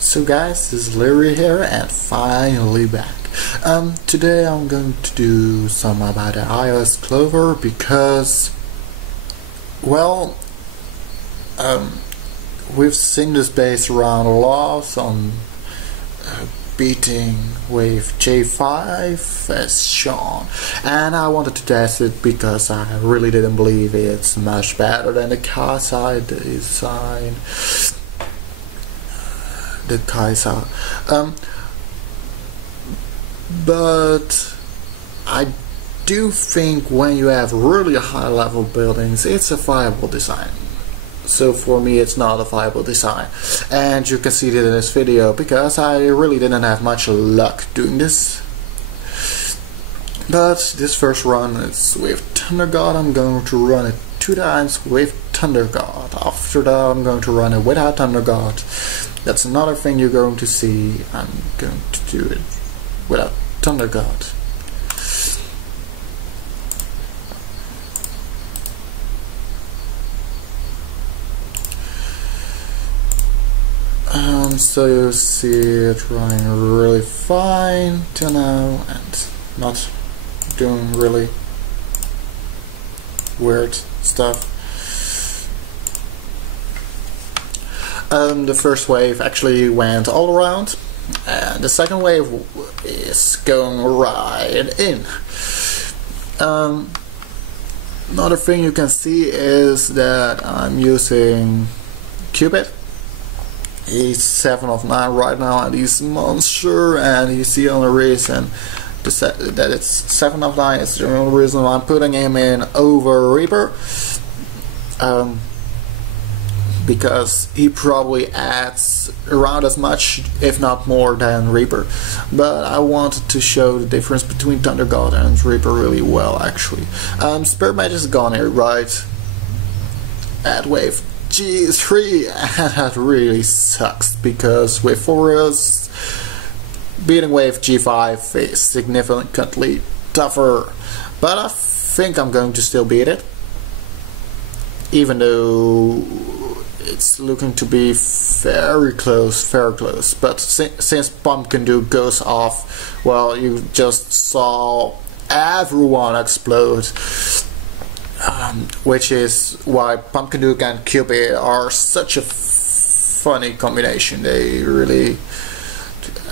So guys, this is Larry here and finally back. Today I'm going to do some about the iOS Clover because, well, we've seen this based around a lot on beating with J5 as shown, and I wanted to test it because I really didn't believe it's much better than the Kai design. But I do think when you have really high level buildings, it's a viable design. So for me it's not a viable design, and you can see it in this video because I really didn't have much luck doing this. But this first run is with Thunder God. I'm going to run it 2 times with Thunder God. After that I'm going to run it without Thunder God. That's another thing you're going to see. I'm going to do it without Thunder God. So you see it running really fine till now and not doing really weird stuff. The first wave actually went all around, and the second wave is going right in. Another thing you can see is that I'm using Cupid. He's 7 of 9 right now and he's monster, and you see the only reason that it's 7 of 9 is the only reason why I'm putting him in over Reaper. Because he probably adds around as much, if not more, than Reaper. But I wanted to show the difference between Thunder God and Reaper really well, actually. Spirit Mage is gone here, right? At wave G3, and that really sucks because with 4 heroes, beating wave G5 is significantly tougher. But I think I'm going to still beat it, even though it's looking to be very close, but since Pumpkin Duke goes off, well, you just saw everyone explode, which is why Pumpkin Duke and Cupid are such a funny combination. They really,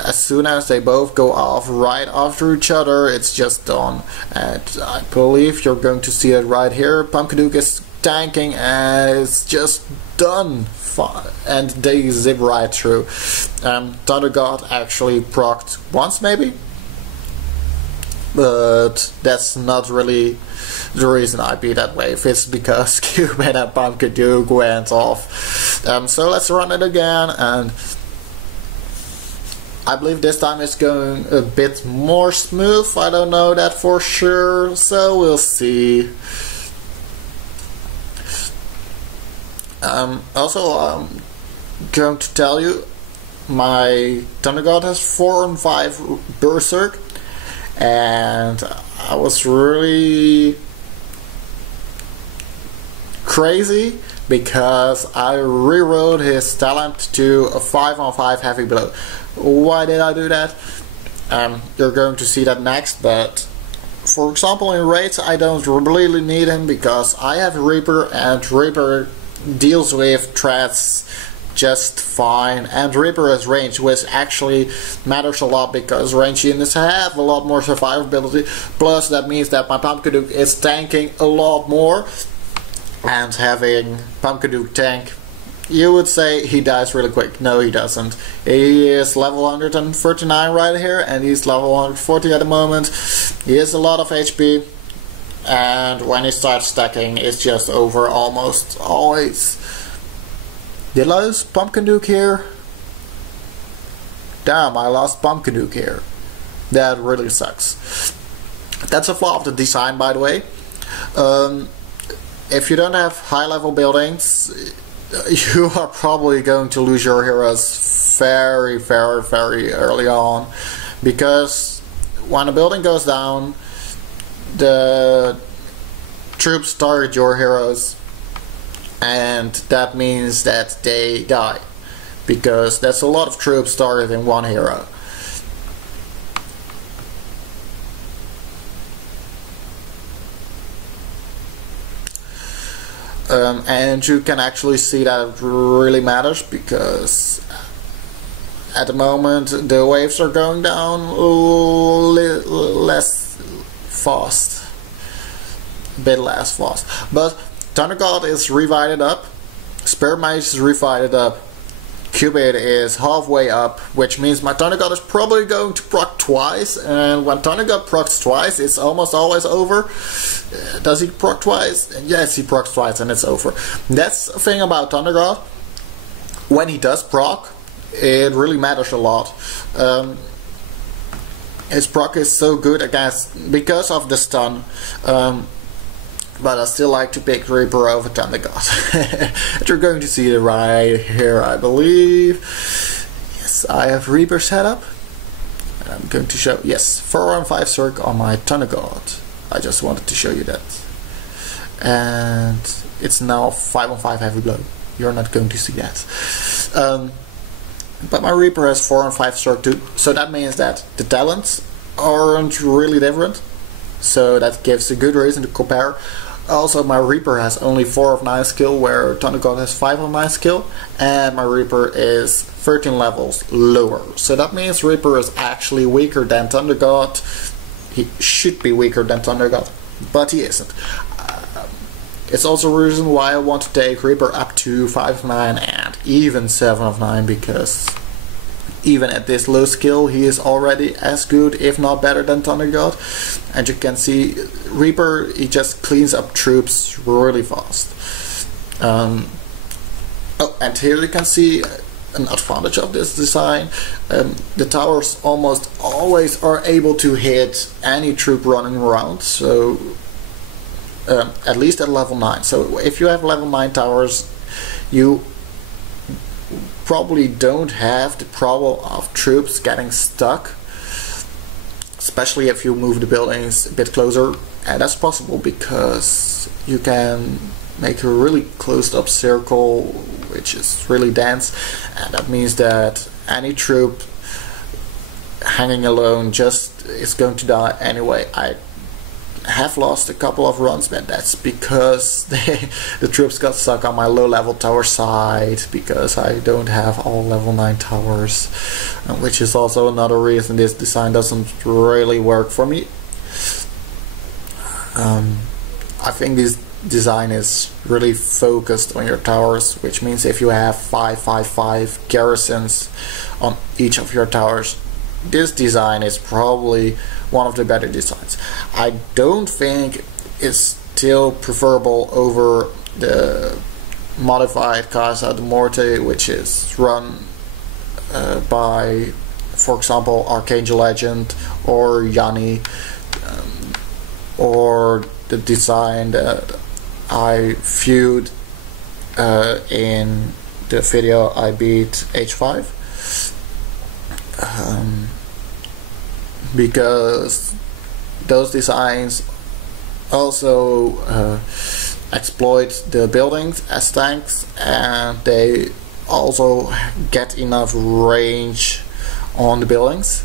as soon as they both go off right after each other, it's just done. And I believe you're going to see it right here. Pumpkin Duke is tanking and it's just done, and they zip right through. Thunder God actually procced once maybe, but that's not really the reason I beat that wave. It's because Cupid and Pumpkin Duke went off. So let's run it again, and I believe this time it's going a bit more smooth. I don't know that for sure, so we'll see. Also, I'm going to tell you, my Thunder God has 4 and 5 Berserk, and I was really crazy because I rewrote his talent to a 5 on 5 heavy blow. Why did I do that? You're going to see that next, but for example in raids I don't really need him because I have Reaper, and Reaper deals with threats just fine, and Reaper has range, which actually matters a lot because range units have a lot more survivability. Plus that means that my Pumpkin Duke is tanking a lot more, and having Pumpkin Duke tank, you would say he dies really quick. No, he doesn't. He is level 139 right here, and he's level 140 at the moment. He has a lot of HP, and when he starts stacking, it's just over almost always. Did I lose Pumpkin Duke here? Damn, I lost Pumpkin Duke here. That really sucks. That's a flaw of the design, by the way. If you don't have high level buildings, you are probably going to lose your heroes very early on, because when a building goes down, the troops target your heroes, and that means that they die. because that's a lot of troops targeting one hero. And you can actually see that it really matters, because at the moment the waves are going down less fast, a bit less fast. But Thunder God is revived up, Spirit Mage is revived up, Cupid is halfway up, which means my Thunder God is probably going to proc twice, and when Thunder God procs twice, it's almost always over. Does he proc twice? Yes, he procs twice and it's over. That's the thing about Thunder God. When he does proc, it really matters a lot. His proc is so good against, because of the stun. But I still like to pick Reaper over Thunder God. And you're going to see it right here, I believe. Yes, I have Reaper set up. And I'm going to show, yes, 4 on 5 circ on my Thunder God. I just wanted to show you that. And it's now 5 on 5 heavy blow. You're not going to see that. But my Reaper has 4 on 5 circ too. So that means that the talents aren't really different. So that gives a good reason to compare. Also, my Reaper has only 4 of 9 skill, where Thunder God has 5 of 9 skill, and my Reaper is 13 levels lower. So that means Reaper is actually weaker than Thunder God. He should be weaker than Thunder God, but he isn't. It's also a reason why I want to take Reaper up to 5 of 9 and even 7 of 9, because even at this low skill he is already as good, if not better, than Thunder God. And you can see Reaper, he just cleans up troops really fast. Oh, and here you can see an advantage of this design. The towers almost always are able to hit any troop running around, so at least at level 9. So if you have level 9 towers, you probably don't have the problem of troops getting stuck, especially if you move the buildings a bit closer. And that's possible because you can make a really closed up circle, which is really dense, and that means that any troop hanging alone just is going to die anyway. I have lost a couple of runs, but that's because the troops got stuck on my low level tower side, because I don't have all level 9 towers, which is also another reason this design doesn't really work for me. I think this design is really focused on your towers, which means if you have 5 garrisons on each of your towers, this design is probably one of the better designs. I don't think it's still preferable over the modified Casa de Morte, which is run by, for example, Archangel Legend or Yanni, or the design that I viewed in the video I beat H5. Because those designs also exploit the buildings as tanks, and they also get enough range on the buildings,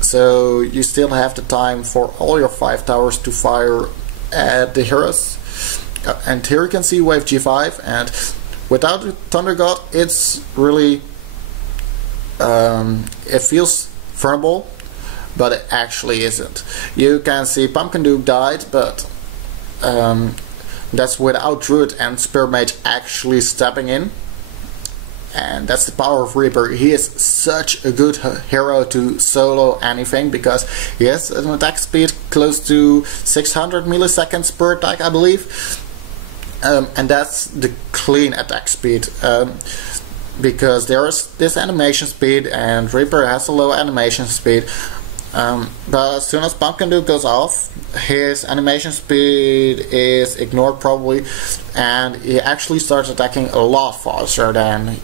so you still have the time for all your 5 towers to fire at the heroes. And here you can see wave G5, and without the Thunder God it's really it feels vulnerable, but it actually isn't. You can see Pumpkin Duke died, but that's without Druid and Spirit Mage actually stepping in. And that's the power of Reaper. He is such a good hero to solo anything, because he has an attack speed close to 600 milliseconds per attack, I believe. And that's the clean attack speed. Because there is this animation speed, and Reaper has a low animation speed. But as soon as Pumpkin Duke goes off, his animation speed is ignored probably, and he actually starts attacking a lot faster than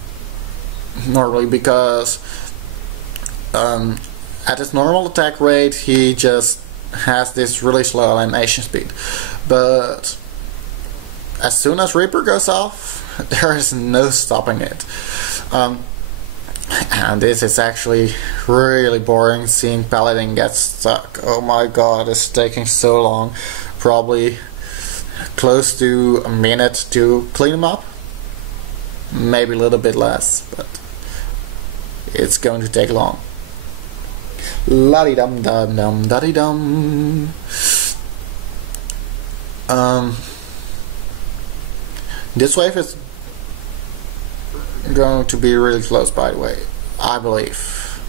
normally, because at his normal attack rate he just has this really slow animation speed. But as soon as Reaper goes off, there is no stopping it. And this is actually really boring, seeing Paladin get stuck. Oh my god, it's taking so long. Probably close to a minute to clean him up. Maybe a little bit less, but it's going to take long. La-di-dum-dum-dum, da-di-dum. This wave is going to be really close, by the way, I believe.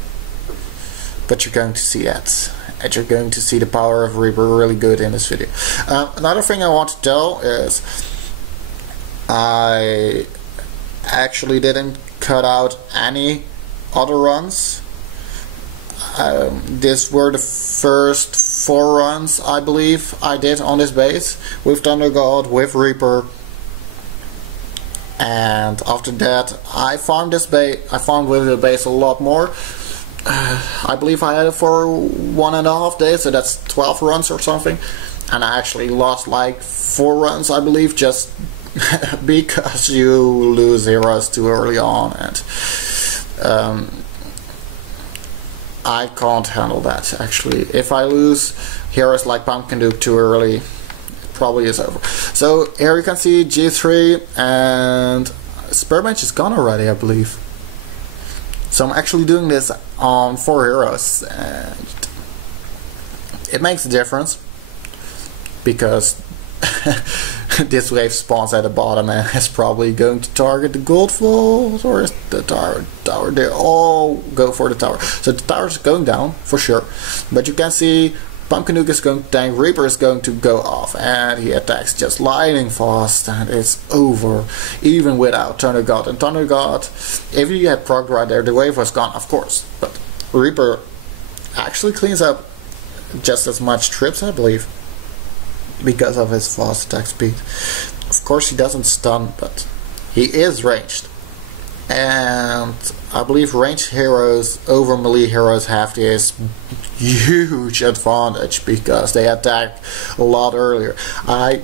But you're going to see that. And you're going to see the power of Reaper really good in this video. Another thing I want to tell is I actually didn't cut out any other runs. These were the first 4 runs I believe I did on this base with Thunder God, with Reaper, and after that I farmed this base. I farmed with the base a lot more. I believe I had it for 1.5 days, so that's 12 runs or something, and I actually lost like 4 runs I believe, just because you lose heroes too early on, and I can't handle that actually. If I lose heroes like Pumpkin Duke too early, it probably is over. So here you can see G3, and Spearbench is gone already, I believe. So I'm actually doing this on 4 heroes, and it makes a difference because this wave spawns at the bottom and is probably going to target the gold vault, or is the tower. They all go for the tower. So the tower is going down for sure, but you can see Pumpkin Duke is going to tank, Reaper is going to go off, and he attacks just lightning fast, and it's over even without Thunder God. And Thunder God, if you had proc right there, the wave was gone, of course, but Reaper actually cleans up just as much trips, I believe, because of his fast attack speed. Of course he doesn't stun, but he is ranged, and I believe ranged heroes over melee heroes have this huge advantage because they attack a lot earlier. I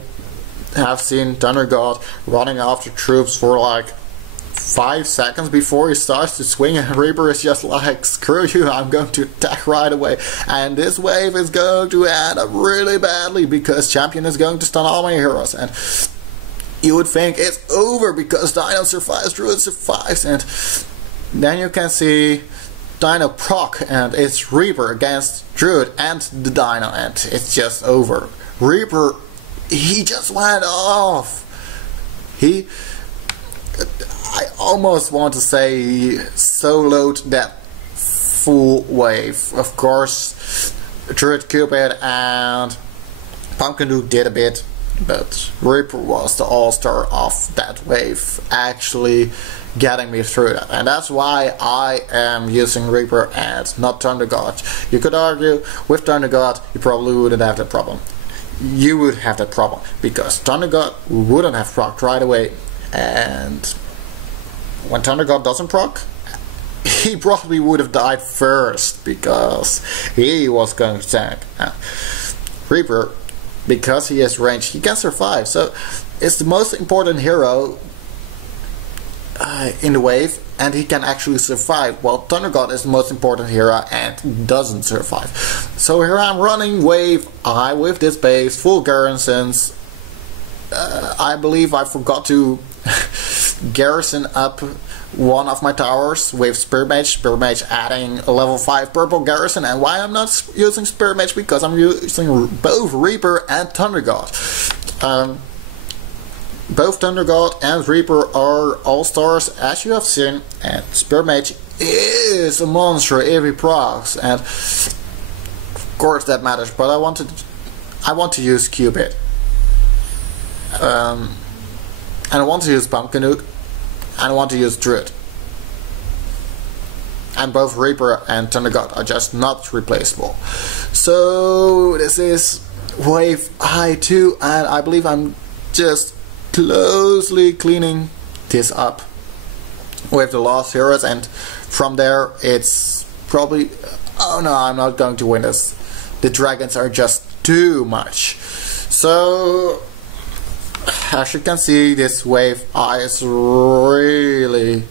have seen Thunder God running after troops for like 5 seconds before he starts to swing, and Reaper is just like, screw you, I'm going to attack right away. And this wave is going to end up really badly because Champion is going to stun all my heroes, and you would think it's over because Dino survives, Druid survives, and then you can see Dino proc, and it's Reaper against Druid and the Dino, and it's just over. Reaper, he just went off. I almost want to say he soloed that full wave. Of course, Druid, Cupid and Pumpkin Duke did a bit, but Reaper was the all-star of that wave, actually getting me through that. And that's why I am using Reaper and not Thunder God. You could argue with Thunder God you probably wouldn't have that problem. You would have that problem because Thunder God wouldn't have procced right away, and when Thunder God doesn't proc, he probably would have died first because he was going to tank. Reaper, because he is ranged, he can survive, so it's the most important hero in the wave, and he can actually survive, while Thunder God is the most important hero and doesn't survive. So here I'm running wave I with this base, full garrisons. I believe I forgot to garrison up one of my towers with Spearmage adding a level 5 purple garrison. And why I'm not using Spearmage? Because I'm using both Reaper and Thunder God. Both Thunder God and Reaper are all-stars, as you have seen, and Spearmage is a monster if he procs, and of course that matters, but I want to use Cupid. And I want to use Pumpkin Duke, and I want to use Druid. And both Reaper and Thunder God are just not replaceable. So this is wave I2, and I believe I'm just closely cleaning this up with the last heroes, and from there it's probably, oh no, I'm not going to win this. The dragons are just too much. So as you can see, this wave I is really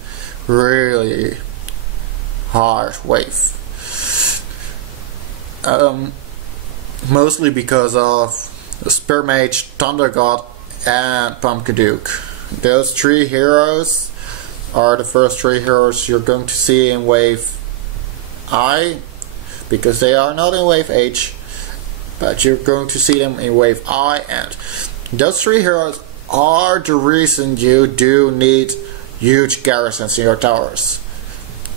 hard wave. Mostly because of Spear Mage, Thunder God, and Pumpkin Duke. Those three heroes are the first three heroes you're going to see in wave I, because they are not in wave H, but you're going to see them in wave I, and those three heroes are the reason you do need huge garrisons in your towers.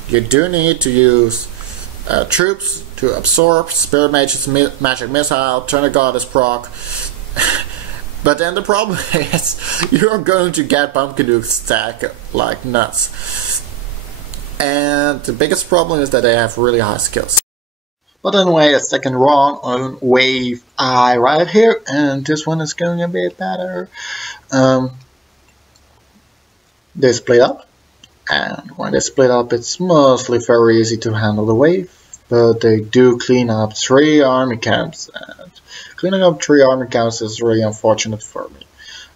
You do need to use troops to absorb Spear Mage's magic missile, Thunder Goddess proc. But then the problem is you're going to get Pumpkin Duke stack like nuts. And the biggest problem is that they have really high skills. But anyway, a second wrong on wave I right here, and this one is going a bit better. They split up, and when they split up it's mostly very easy to handle the wave, but they do clean up 3 army camps, and cleaning up 3 army camps is really unfortunate for me,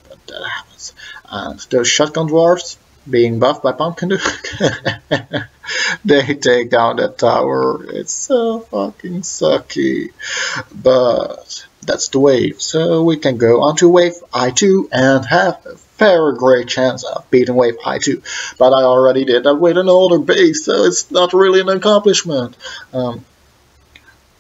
but that happens. And those shotgun dwarfs being buffed by Pumpkin Duke, they take down that tower. It's so fucking sucky, but that's the wave, so we can go on to wave I2 and have a very great chance of beating wave I2. But I already did that with an older base, so it's not really an accomplishment.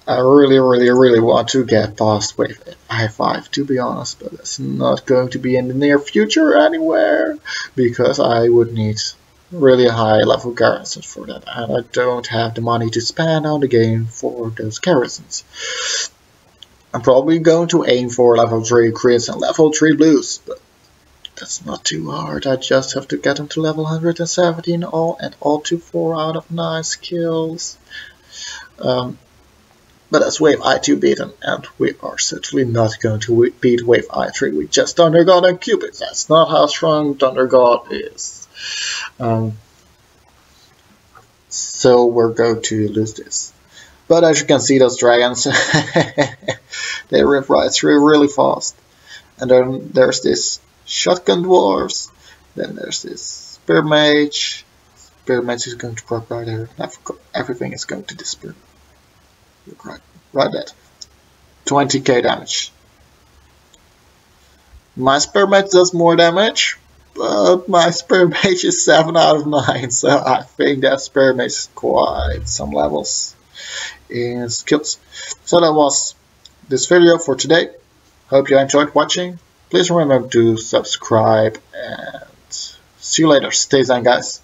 I really want to get past wave I5, to be honest, but it's not going to be in the near future anywhere, because I would need really high level garrisons for that, and I don't have the money to spend on the game for those garrisons. I'm probably going to aim for level 3 greens and level 3 blues, but that's not too hard. I just have to get them to level 117 all to 4 out of 9 skills. But that's wave I2 beaten, and we are certainly not going to beat wave I3 with just Thunder God and Cupids. That's not how strong Thunder God is. So we're going to lose this. But as you can see, those dragons, they rip right through really fast. And then there's this shotgun dwarves, then there's this Spear Mage. Spear Mage is going to proc right here. Everything is going to disappear. Look right there. 20k damage. My Spear Mage does more damage, but my Spear Mage is 7 out of 9, so I think that Spear Mage is quite some levels in skills. So that was this video for today. Hope you enjoyed watching. Please remember to subscribe, and see you later. Stay zen, guys.